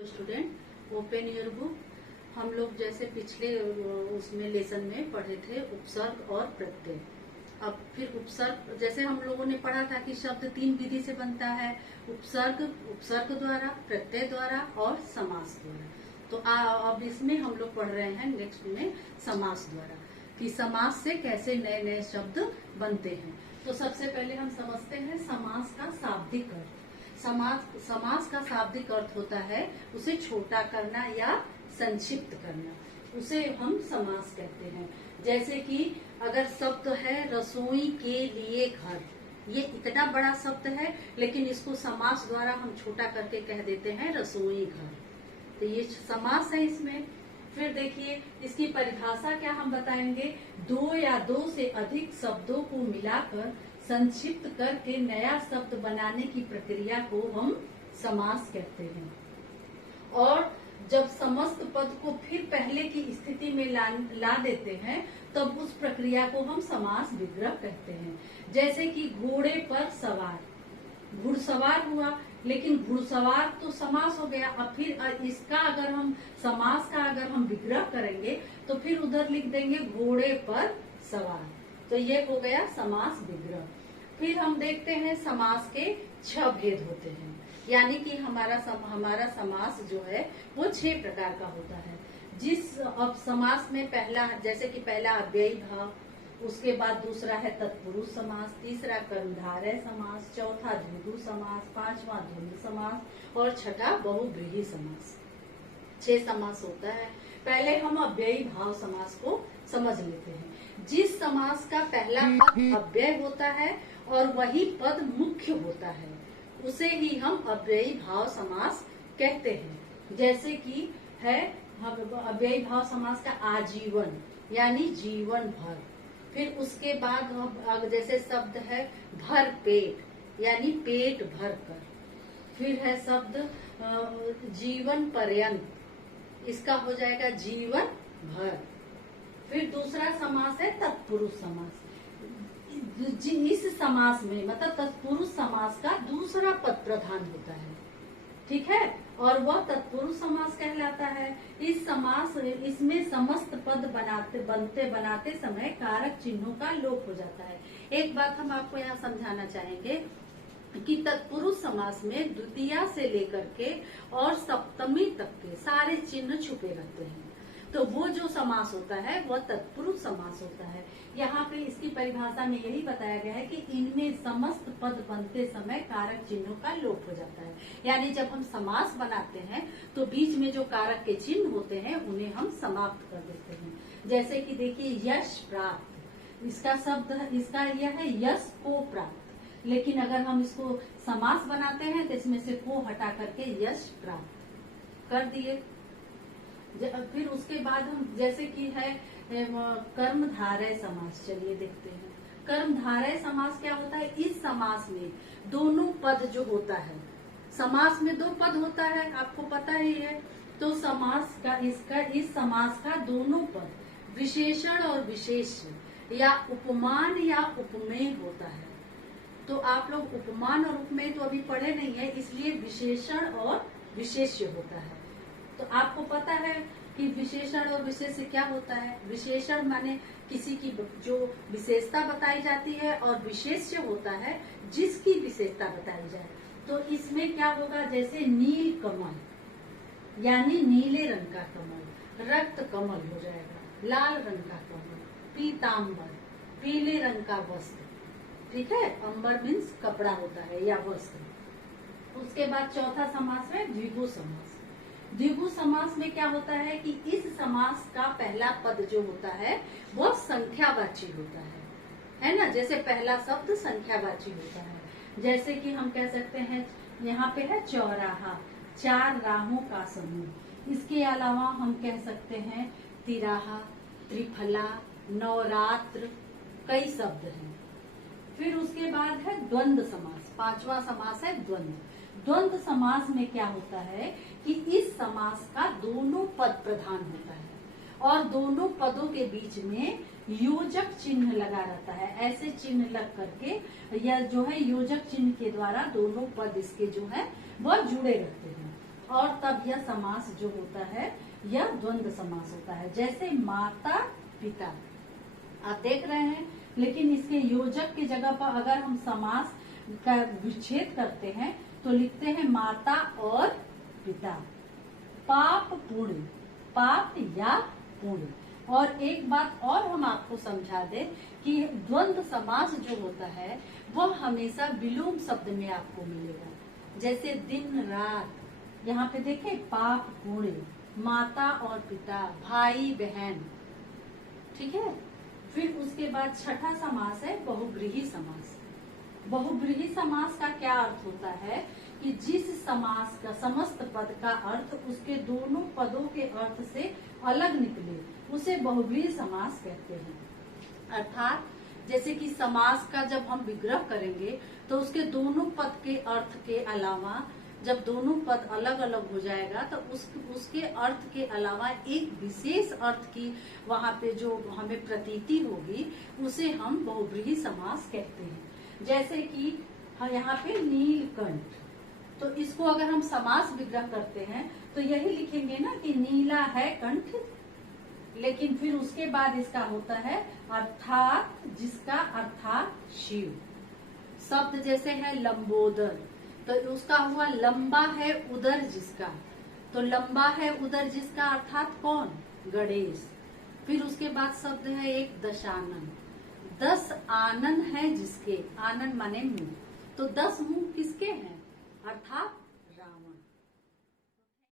Student, open your book. हम लोग जैसे पिछले उसमें लेसन में पढ़े थे उपसर्ग और प्रत्यय। अब फिर उपसर्ग जैसे हम लोगों ने पढ़ा था कि शब्द तीन विधि से बनता है, उपसर्ग द्वारा, प्रत्यय द्वारा और समास द्वारा। तो अब इसमें हम लोग पढ़ रहे हैं नेक्स्ट में समास द्वारा, कि समास से कैसे नए नए शब्द बनते हैं। तो सबसे पहले हम समझते हैं समास का शाब्दिक अर्थ। समास का शाब्दिक अर्थ होता है उसे छोटा करना या संक्षिप्त करना, उसे हम समास कहते हैं। जैसे कि अगर शब्द है रसोई के लिए घर, ये इतना बड़ा शब्द है लेकिन इसको समास द्वारा हम छोटा करके कह देते हैं रसोई घर, तो ये समास है इसमें। फिर देखिए इसकी परिभाषा क्या हम बताएंगे, दो या दो से अधिक शब्दों को मिलाकर संक्षिप्त करके नया शब्द बनाने की प्रक्रिया को हम समास कहते हैं। और जब समस्त पद को फिर पहले की स्थिति में ला देते हैं तब उस प्रक्रिया को हम समास विग्रह कहते हैं। जैसे कि घोड़े पर सवार, घुड़सवार हुआ, लेकिन घुड़सवार तो समास हो गया। अब फिर इसका अगर हम समास का अगर हम विग्रह करेंगे तो फिर उधर लिख देंगे घोड़े पर सवार, तो ये हो गया समास विग्रह। फिर हम देखते हैं समास के 6 भेद होते हैं, यानी कि हमारा समास जो है वो 6 प्रकार का होता है। अब समास में पहला, जैसे कि पहला अव्ययी भाव, उसके बाद दूसरा है तत्पुरुष समास, तीसरा कर्मधारय समास, चौथा द्विगु समास, पांचवा द्वंद्व समास और छठा बहुव्रीहि समास। 6 समास होता है। पहले हम अव्ययी भाव समास को समझ लेते हैं। जिस समास का पहला पद अव्यय होता है और वही पद मुख्य होता है उसे ही हम अव्ययी भाव समास कहते हैं। जैसे कि है अव्ययी भाव समास का आजीवन यानी जीवन भर। फिर उसके बाद जैसे शब्द है भर पेट यानी पेट भर कर। फिर है शब्द जीवन पर्यंत, इसका हो जाएगा जीवन भर। फिर दूसरा समास है तत्पुरुष समास। इस समास में मतलब तत्पुरुष समास का दूसरा पद प्रधान होता है, ठीक है, और वह तत्पुरुष समास कहलाता है। इसमें समस्त पद बनते बनाते समय कारक चिन्हों का लोप हो जाता है। एक बात हम आपको यहाँ समझाना चाहेंगे कि तत्पुरुष समास में द्वितीया से लेकर के और सप्तमी तक के सारे चिन्ह छुपे रहते हैं, तो वो जो समास होता है वह तत्पुरुष समास होता है। यहाँ पे इसकी परिभाषा में यही बताया गया है कि इनमें समस्त पद बनते समय कारक चिन्हों का लोप हो जाता है। यानी जब हम समास बनाते हैं तो बीच में जो कारक के चिन्ह होते हैं उन्हें हम समाप्त कर देते हैं। जैसे कि देखिए यश प्राप्त, इसका शब्द इसका यह है यश को प्राप्त, लेकिन अगर हम इसको समास बनाते हैं तो इसमें से को हटा करके यश प्राप्त कर दिए। फिर उसके बाद हम जैसे कि है कर्मधारय समास, चलिए देखते हैं। कर्मधारय समास क्या होता है, इस समास में दोनों पद जो होता है, समास में 2 पद होता है आपको पता ही है, तो समास का इस समास का दोनों पद विशेषण और विशेष्य या उपमान या उपमेय होता है। तो आप लोग उपमान और उपमेय तो अभी पढ़े नहीं है, इसलिए विशेषण और विशेष्य होता है। तो आपको पता है कि विशेषण और विशेष्य क्या होता है। विशेषण माने किसी की जो विशेषता बताई जाती है और विशेष्य होता है जिसकी विशेषता बताई जाए। तो इसमें क्या होगा, जैसे नील कमल यानी नीले रंग का कमल, रक्त कमल हो जाएगा, लाल रंग का कमल, पीताम्बर पीले रंग का वस्त्र, ठीक है, अंबर मीन्स कपड़ा होता है या वस्त्र। उसके बाद चौथा समास है द्विगु समास। द्विगु समास में क्या होता है कि इस समास का पहला पद जो होता है वह संख्यावाची होता है ना, जैसे पहला शब्द संख्यावाची होता है। जैसे कि हम कह सकते हैं यहाँ पे है चौराहा, 4 राहों का समूह। इसके अलावा हम कह सकते हैं तिराहा, त्रिफला, नवरात्र, कई शब्द हैं। फिर उसके बाद है द्वंद्व समास, 5वां समास है द्वंद्व। द्वंद्व समास में क्या होता है कि इस समास का दोनों पद प्रधान होता है और दोनों पदों के बीच में योजक चिन्ह लगा रहता है। ऐसे चिन्ह लग करके या जो है योजक चिन्ह के द्वारा दोनों पद इसके जो है वह जुड़े रहते हैं और तब यह समास जो होता है यह द्वंद्व समास होता है। जैसे माता पिता, आप देख रहे हैं, लेकिन इसके योजक की जगह पर अगर हम समास का विच्छेद करते हैं तो लिखते हैं माता और पिता। पाप पुण्य, पाप या पुण्य। और एक बात और हम आपको समझा दें कि द्वंद्व समास जो होता है वह हमेशा विलोम शब्द में आपको मिलेगा। जैसे दिन रात, यहाँ पे देखें पाप पुण्य, माता और पिता, भाई बहन, ठीक है। फिर उसके बाद छठा समास है बहुब्रीहि समास। बहुब्रीहि समास का क्या अर्थ होता है कि जिस समास का समस्त पद का अर्थ उसके दोनों पदों के अर्थ से अलग निकले उसे बहुब्रीहि समास कहते हैं। अर्थात जैसे कि समास का जब हम विग्रह करेंगे तो उसके दोनों पद के अर्थ के अलावा, जब दोनों पद अलग अलग हो जाएगा तो उसके अर्थ के अलावा एक विशेष अर्थ की वहाँ पे जो हमें प्रतीति होगी उसे हम बहुब्रीहि समास कहते हैं। जैसे कि यहाँ पे नीलकंठ, तो इसको अगर हम समास विग्रह करते हैं तो यही लिखेंगे ना कि नीला है कंठ, लेकिन फिर उसके बाद इसका होता है अर्थात, जिसका अर्थात शिव। शब्द जैसे है लंबोदर, तो उसका हुआ लंबा है उदर जिसका, तो लंबा है उदर जिसका अर्थात कौन, गणेश। फिर उसके बाद शब्द है एक दशानन, 10 आनन है जिसके, आनन माने मुंह, तो 10 मुंह किसके हैं, अर्थात